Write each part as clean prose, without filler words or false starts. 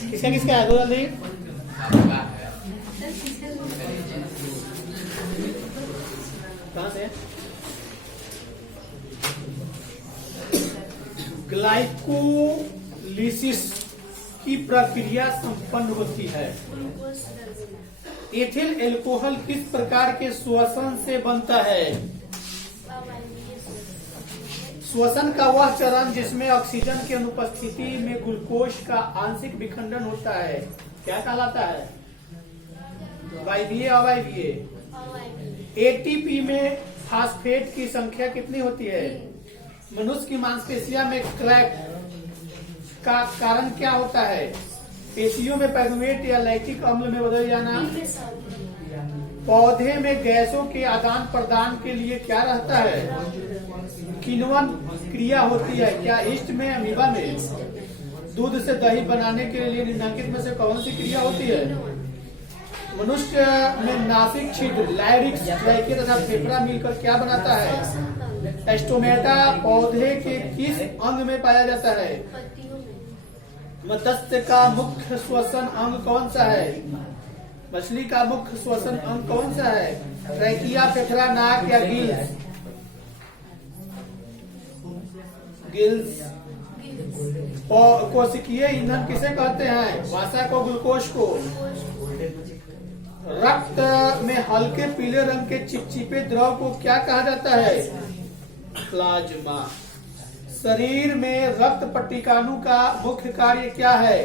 किसका किसका है? दो जल्दी। कहाँ से? ग्लाइकोलिसिस की प्रक्रिया संपन्न होती है। एथिल एल्कोहल किस प्रकार के श्वसन से बनता है? श्वसन का वह चरण जिसमें ऑक्सीजन की अनुपस्थिति में ग्लूकोज का आंशिक विखंडन होता है क्या कहलाता है? वायवीय अवायवीय? एटीपी में फास्फेट की संख्या कितनी होती है? मनुष्य की मांसपेशियों में क्रैक का कारण क्या होता है? पेशियों में पायरुवेट या लैक्टिक अम्ल में बदल जाना। पौधे में गैसों के आदान प्रदान के लिए क्या रहता है? किण्वन क्रिया होती है क्या ईस्ट में अमीबा में? दूध से दही बनाने के लिए निम्नलिखित में से कौन सी क्रिया होती है? मनुष्य में नासिक छिद्र लाइरिक्स ट्रैके तथा फेफड़ा मिलकर क्या बनाता है? एस्टोमेटा पौधे के किस अंग में पाया जाता है? मत्स्य का मुख्य श्वसन अंग कौन सा है? मछली का मुख्य श्वसन अंग कौन सा है? ट्रैकिया, फेफड़ा, नाक या गिल्स? गिल्स। कोशिकीय ईंधन किसे कहते हैं? वसा को, ग्लूकोज को? रक्त में हल्के पीले रंग के चिपचिपे द्रव को क्या कहा जाता है? प्लाज्मा। शरीर में रक्त पट्टिकाणु का मुख्य कार्य क्या है?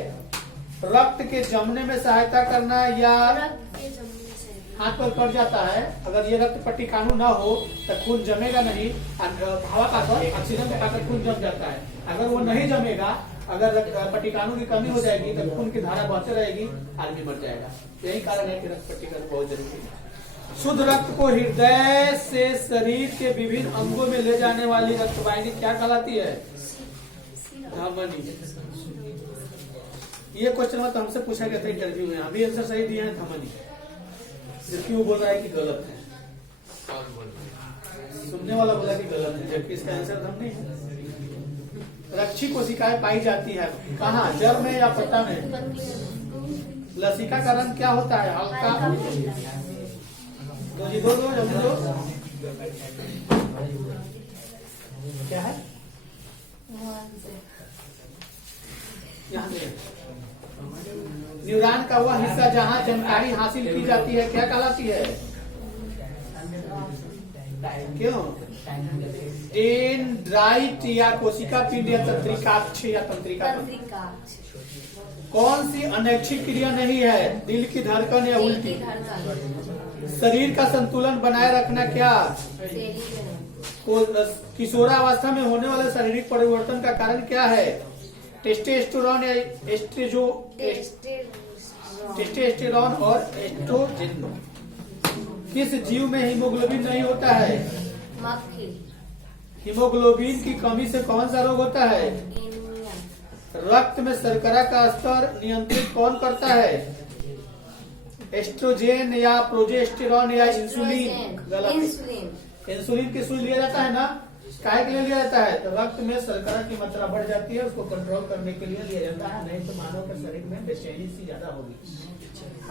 रक्त के जमने में सहायता करना या हाथ पर कट जाता है। अगर ये रक्त पट्टिकाणु ना हो तो खून जमेगा नहीं, हवा पाकर ऑक्सीजन को पाकर खून जम जाता है। अगर वो नहीं जमेगा, अगर पट्टिकाणु की कमी हो जाएगी तो खून की धारा बढ़ते रहेगी, आदमी मर जाएगा। यही कारण है कि रक्त पट्टिकाणु बहुत जरूरी है। शुद्ध रक्त को हृदय से शरीर के विभिन्न अंगों में ले जाने वाली रक्तवाहिनी क्या कहलाती है? धमनी। ये क्वेश्चन मत हमसे पूछा गया था इंटरव्यू में, अभी आंसर सही दिया है धमनी, जबकि वो बोल रहा है कि गलत है। सुनने वाला बोला कि गलत है, जबकि इसका आंसर धमनी है। रक्षी कोशिकाएं पाई जाती है कहाँ? जड़ में या पत्ता में? लसिका का रंग क्या होता है? हल्का। दो जल्दी दो। क्या है? यहाँ न्यूरॉन का वह हिस्सा जहाँ जानकारी हासिल की जाती है क्या कहलाती है? क्यों? डेंड्राइट या कोशिका पिंड या तंत्रिकाक्ष या तंत्रिकाक्ष? कौन सी अनैच्छिक क्रिया नहीं है? दिल की धड़कन या उल्टी? शरीर का संतुलन बनाए रखना क्या? किशोरावस्था में होने वाले शारीरिक परिवर्तन का कारण क्या है? टेस्टोस्टेरोन या टेस्टोस्टेरोन और एस्ट्रोजन? किस जीव में हीमोग्लोबिन नहीं होता है? हीमोग्लोबिन की कमी से कौन सा रोग होता है? रक्त में शर्करा का स्तर नियंत्रित कौन करता है? एस्ट्रोजेन या प्रोजेस्टेरॉन या इंसुलिन? गलत। इंसुलिन की सुई लिया जाता है ना, काहे के लिए लिया जाता है? तो रक्त में शर्करा की मात्रा बढ़ जाती है, उसको कंट्रोल करने के लिए लिया जाता है। नहीं तो मानव के शरीर में बेचैनी सी ज्यादा होगी,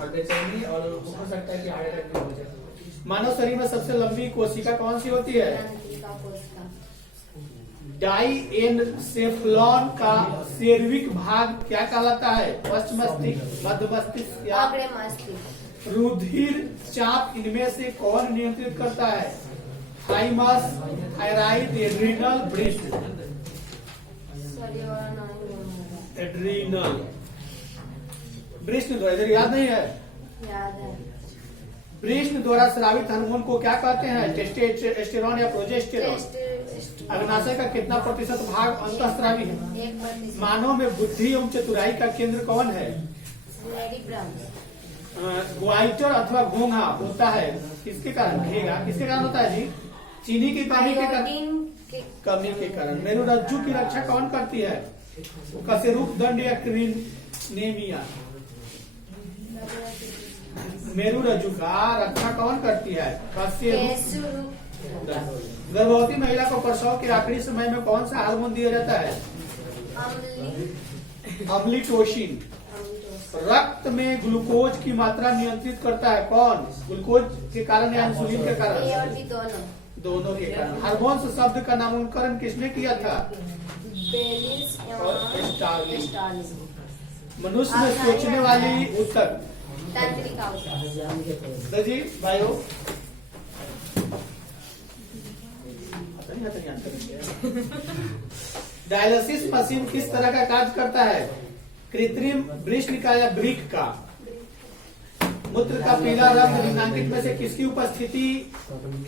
और बेचैनी और हो सकता है कि हार्ट अटैक भी हो जाए। मानव शरीर में सबसे लंबी कोशिका कौन सी होती है? डाइएनसेफलॉन का शारीरिक भाग क्या कहलाता है? पश्च मस्तिष्क, मध्य मस्तिष्क या रुधिर चाप? इनमें से कौन नियंत्रित करता है? Thymus, thyroid, adrenal, breast? Adrenal. Breast द्वारा, इधर याद नहीं है? याद है। ब्रेस्ट द्वारा स्रावित हार्मोन को क्या कहते हैं? टेस्टोस्टेरोन या प्रोजेस्टेरॉन? अग्नाशय का कितना प्रतिशत भाग अंतःस्रावी है? मानव में बुद्धि एवं चतुराई का केंद्र कौन है? ग्वाइटर अथवा घोंघा होता है किसके कारण? घेगा किसके कारण होता है जी? चीनी की कमी के कारण? कमी के कारण। मेरुरज्जु की रक्षा कौन करती है? कशेरुक दंड या क्रीनेमिया? मेरुरज्जु का रक्षा कौन करती है? कशेरुक। गर्भवती महिला को प्रसव के आखिरी समय में कौन सा हार्मोन दिया जाता है? अम्लिटोसिन। रक्त में ग्लूकोज की मात्रा नियंत्रित करता है कौन? ग्लूकोज के कारण या इंसुलिन के कारण? ए और बी दोनों। दोनों के कारण। हार्मोन्स शब्द का नामकरण किसने किया था? बेलिस और स्टार्लिंग। स्टार्लिंग। मनुष्य में सोचने वाली उत्तर तंत्रिका उत्तर। जी भाइयों, डायलिसिस मशीन किस तरह का कार्य करता है? कृत्रिम वृष्ण का या वृक्क का? मूत्र का पीला रंग निम्नांकित में से किसकी उपस्थिति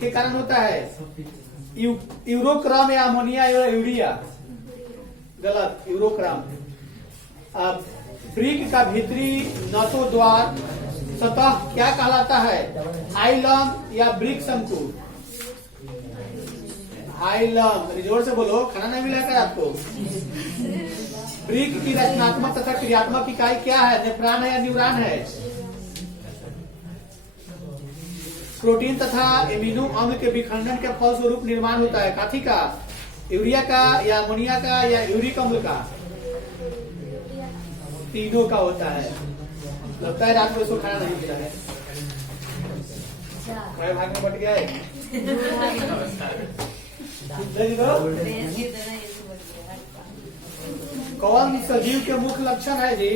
के कारण होता है? यूरोक्रम या अमोनिया या यूरिया? गलत, यूरोक्रम। अब वृक्क का भीतरी नसों द्वार सतह क्या कहलाता है? हाइलम या वृक्क शंकु? हाइलम। जोर से बोलो, खाना नहीं मिला क्या आपको? वृक्क की रचनात्मक तथा क्रियात्मक इकाई क्या है? नेफ्रॉन है या न्यूरॉन है? प्रोटीन तथा एमिनो अम्ल के विखंडन के फलस्वरूप निर्माण होता है काथी का? यूरिया का या अमोनिया का या यूरिक अम्ल का? तीनों का होता है। लगता है रात को इसको खाना नहीं मिला है। मैं भाग में बट गया है। कौन सजीव के मुख्य लक्षण है जी?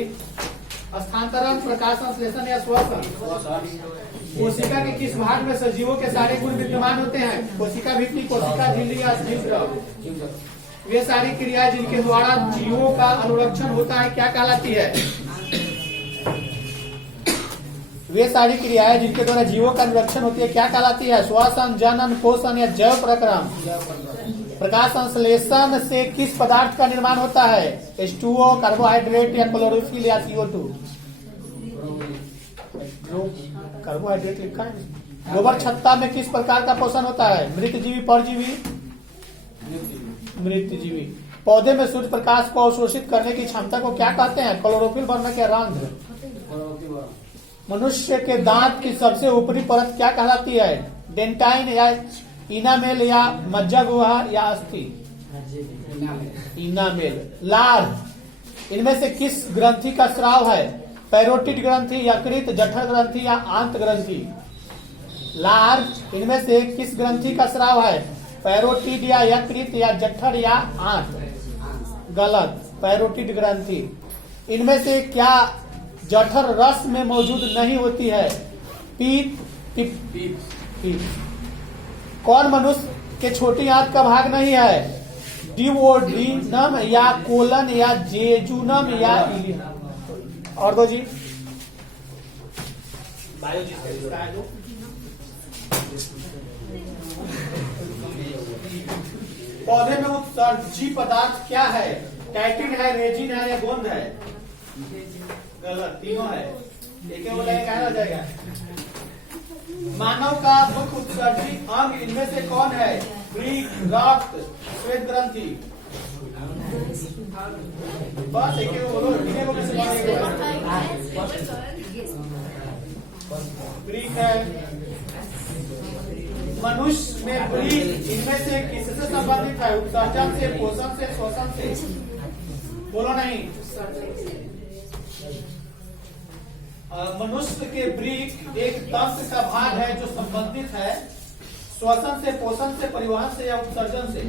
स्थानांतरण, प्रकाश संश्लेषण या श्वसन? कोशिका के किस भाग में सजीवों के सारे गुण विद्यमान होते हैं? कोशिका भित्ति, कोशिका झिल्ली या जीव द्रव? वे सारी क्रियाएं जिनके द्वारा जीवों का अनुरक्षण होता है क्या कहलाती है? वे सारी क्रियाएं जिनके द्वारा जीवों का अनुरक्षण होती है क्या कहलाती है? श्वसन, जनन, पोषण या जैव प्रक्रम? प्रकाश संश्लेषण से किस पदार्थ का निर्माण होता है? H2O, कार्बोहाइड्रेट या क्लोरोफिल या CO2? कार्बोहाइड्रेट लिखा है। गोबर छत्ता में किस प्रकार का पोषण होता है? मृतजीवी, परजीवी? मृतजीवी। पौधे में सूर्य प्रकाश को अवशोषित करने की क्षमता को क्या कहते हैं? क्लोरोफिल वर्णक या रंध्र? मनुष्य के दांत की सबसे ऊपरी परत क्या कहलाती है? डेंटाइन या इनामेल या मज्जा गुहा या अस्थि? इनामेल। लार, इनमें से किस ग्रंथि का स्राव है? पैरोटिड ग्रंथि, यकृत, जठर ग्रंथि या आंत ग्रंथि? लार, इनमें से किस ग्रंथि का स्राव है? पैरोटिड या यकृत या जठर या आंत? गलत, पैरोटिड ग्रंथि। इनमें से क्या जठर रस में मौजूद नहीं होती है? पीत, पीत। कौन मनुष्य के छोटी आंत का भाग नहीं है? डिवोडिनम या कोलन या जेजुनम या इलियम? और दो जी बायोलॉजी पौधे में उत्सर्जी पदार्थ क्या है? टाइटिन है, रेजिन है या गोंद है? गलत, तीनों है। एक कहना जाएगा। मानव का मुख्य उत्सर्जी अंग इनमें से कौन है? वृक्क, रक्त, श्वेत ग्रंथि? बस एक बोलो। वृक्क है। मनुष्य में वृक्क इनमें से किससे संबंधित है? उत्सर्जन से, पोषण से, श्वसन से? बोलो नहीं। मनुष्य के वृक्क एक तंत्र का भाग है जो संबंधित है श्वसन से, पोषण से, परिवहन से या उत्सर्जन से?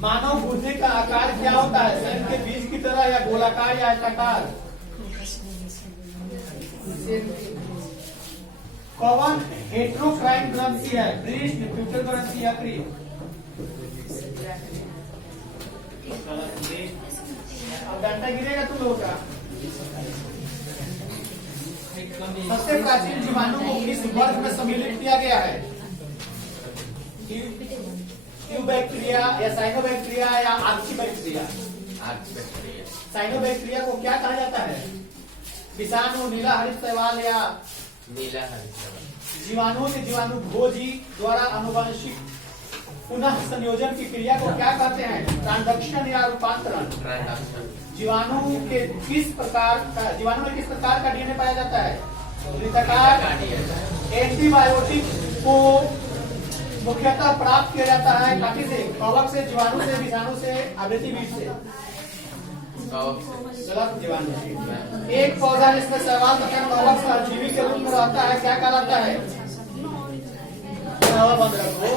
मानव गुर्दे का आकार क्या होता है? शरीर के बीज की तरह या गोलाकार या आयताकार? कौन हेट्रोक्राइन ग्रंथि है? वृष्ण, प्यूटर ग्रंथि या क्रीम? अब डंडा गिरेगा तुम लोगों का। सबसे प्राचीन जीवाणु को किस वर्ग में सम्मिलित किया गया है? बैक्टीरिया या साइनोबैक्टीरिया या आर्चीबैक्टीरिया? साइनोबैक्टीरिया को क्या कहा जाता है? विषाणु, नीला हरित शैवाल या नीला हरित शैवाल? जीवाणुओं से जीवाणु भोजी द्वारा आनुवंशिक पुनः संयोजन की क्रिया को क्या कहते हैं? ट्रांसडक्शन या रूपांतरण? जीवाणु में किस प्रकार का डीएनए पाया जाता है? वृत्ताकार। एंटीबायोटिक को मुख्यतः प्राप्त किया जाता है काफी से, कवक से, जीवाणु से, विषाणु से, आवृत्ति बीज से। गलत, जीवाणु से। एक पौधा जिसमें शैवाल तथा कवक सहजीवी के रूप में रहता है क्या कहलाता है? हवा बंद रखो।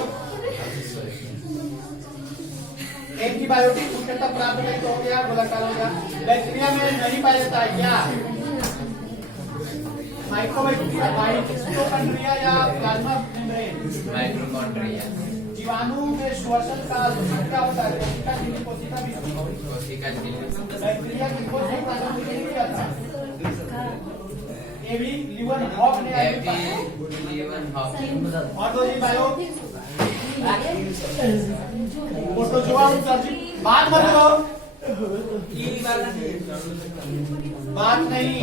एंटीबायोटिक मुख्यतः प्राप्त नहीं तो हो गया, गोलाकार होगा। बैक्टीरिया में नहीं पाया जाता है क्या? माइक्रोबैक्टीरिया, माइटोकॉन्ड्रिया या प्लाज्मा मेम्ब्रेन। माइटोकॉन्ड्रिया। जीवाणु में श्वसन का सूचक क्या होता है? कोशिका झिल्ली, कोशिका भी। कोशिका झिल्ली। बैक्टीरिया की खोज नहीं प्रारंभ में नहीं किया था। एवी लीवन हॉक ने आई था। और दो जी बायो प्रोटोजोआ उत्सर्जित। बात मत करो, बात नहीं।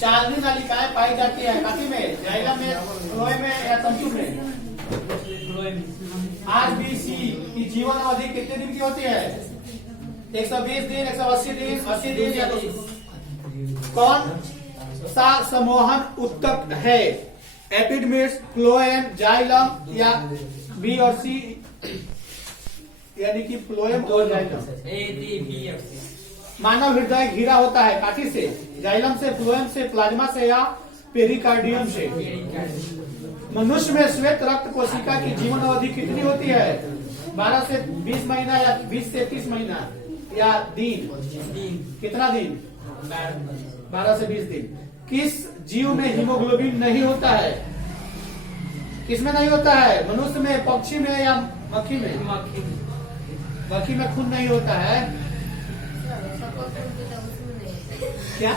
चालनी नलिकाएं पाई जाती है काफी में, जाइलम में, फ्लोएम में या तंतु में। आरबीसी की जीवन अवधि कितने दिन की होती है? 120 दिन, 180 दिन, 80 दिन या 200। कौन सा सम्मोहन उत्तक है? एपिडर्मिस, फ्लोएम, जाइलम या बी और सी, यानी कि फ्लोएम और जाइलम। मानव हृदय घिरा होता है काठी से, जाइलम से, फ्लोएम से, प्लाज्मा से या पेरिकार्डियम से। मनुष्य में श्वेत रक्त कोशिका की जीवन अवधि कितनी होती है? 12 से 20 महीना या 20 से 30 महीना या दिन? कितना दिन? 12 से 20 दिन। किस जीव में हीमोग्लोबिन नहीं होता है? किसमें नहीं होता है? मनुष्य में, पक्षी में या मक्खी में? मक्खी में खून नहीं होता है। क्या?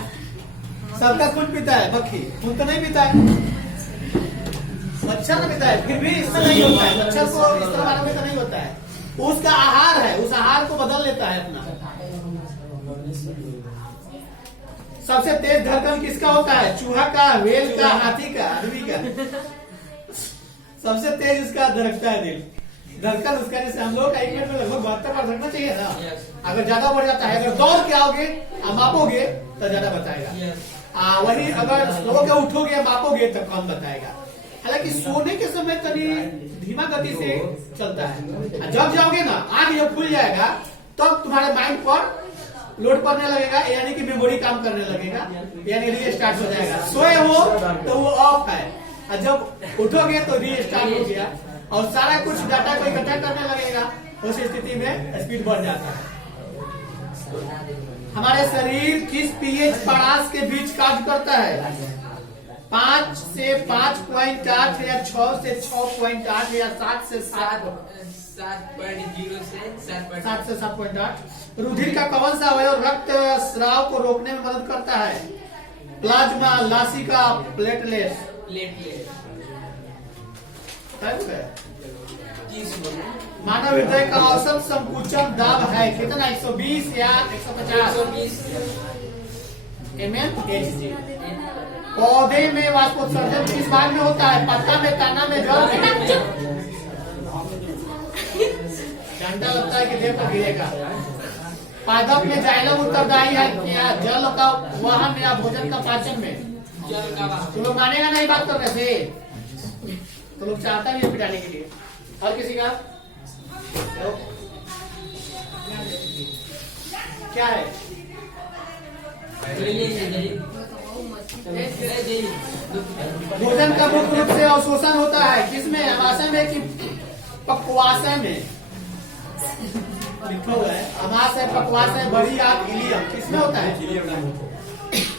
सबका खून पीता है मक्खी, खून तो नहीं पीता है। मच्छर पीता है, फिर भी इसमें नहीं होता है। मच्छर को इस तरह वालों में तो नहीं होता है। उसका आहार है, उस आहार को बदल लेता है अपना। सबसे तेज धड़कन किसका होता है? चूहा का, व्हेल का, हाथी का, आदमी का? सबसे तेज उसका धड़कता है दिल, धड़कन उसका। जैसे हम लोग का 1 मिनट में लगभग 72 बार धड़कना चाहिए ना। अगर ज्यादा बढ़ जाता है, अगर दौड़ के आओगे मापोगे तो ज्यादा बताएगा। वही अगर सो के उठोगे मापोगे तो कम बताएगा। हालांकि सोने के समय तनी धीमा गति से चलता है। जब जाओगे ना, आंख जब खुल जाएगा तब तुम्हारे माइंड पर लोड पड़ने लगेगा, यानी कि मेमोरी काम करने लगेगा, यानी रीस्टार्ट हो जाएगा। सोए हो तो वो ऑफ है, और जब उठोगे तो रीस्टार्ट हो गया, और सारा कुछ डाटा को इकट्ठा करने लगेगा। उस स्थिति में स्पीड बढ़ जाता है। हमारे शरीर किस पीएच परास के बीच कार्य करता है? 5 से 5.8 या 6 से 6.8 या 7 से 7.8। रुधिर का कौन सा अवयव रक्त स्राव को रोकने में मदद करता है? Plasma, लासिका, platelet. मानव हृदय का औसत संकुचन दाब है कितना? 120 या 150 mmHg। पौधे में वाष्पोत्सर्जन किस भाग में होता है? पत्ता में, तना में, जड़ में? डंडा लगता है कि देह पर गिरेगा। पादप में जाइलम उत्तरदायी है क्या जल का वहन या भोजन का पाचन में? तो लोग मानेगा नहीं बात करने से, तो लोग चाहता भी है पिटाने के लिए। और किसी का क्या है? भोजन का मुख्य रूप से अवशोषण होता है किसमें? अमाशय में कि पक्वाशय में? लिखा हुआ है अमाशय, पक्वाशय, बड़ी आंत, इलियम। किसमें होता है?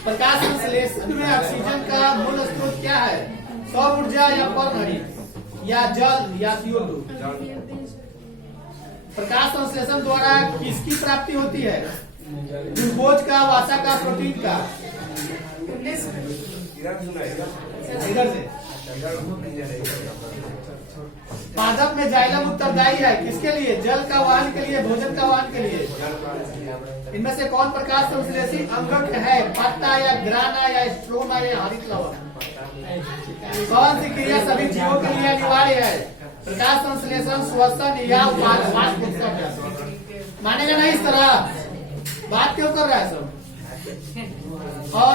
प्रकाश संश्लेषण में ऑक्सीजन का मूल स्रोत क्या है? सौर ऊर्जा या पर्णहरित या जल या CO2? प्रकाश संश्लेषण द्वारा किसकी प्राप्ति होती है? ग्लूकोज का, वसा का, प्रोटीन का? इधर से। पादप में जाइलम उत्तरदायी है किसके लिए? जल का वहन के लिए, भोजन का वहन के लिए? इनमें से कौन प्रकाश संश्लेषी अंगक है? पत्ता या ग्राना या स्ट्रोमा या हरित लवण? कौन सी क्रिया सभी जीवों के लिए अनिवार्य है? प्रकाश संश्लेषण, श्वसन या वाष्पोत्सर्जन? मानेगा नहीं इस तरह, बात क्यों कर रहा है सब? और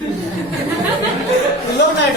लो मैडम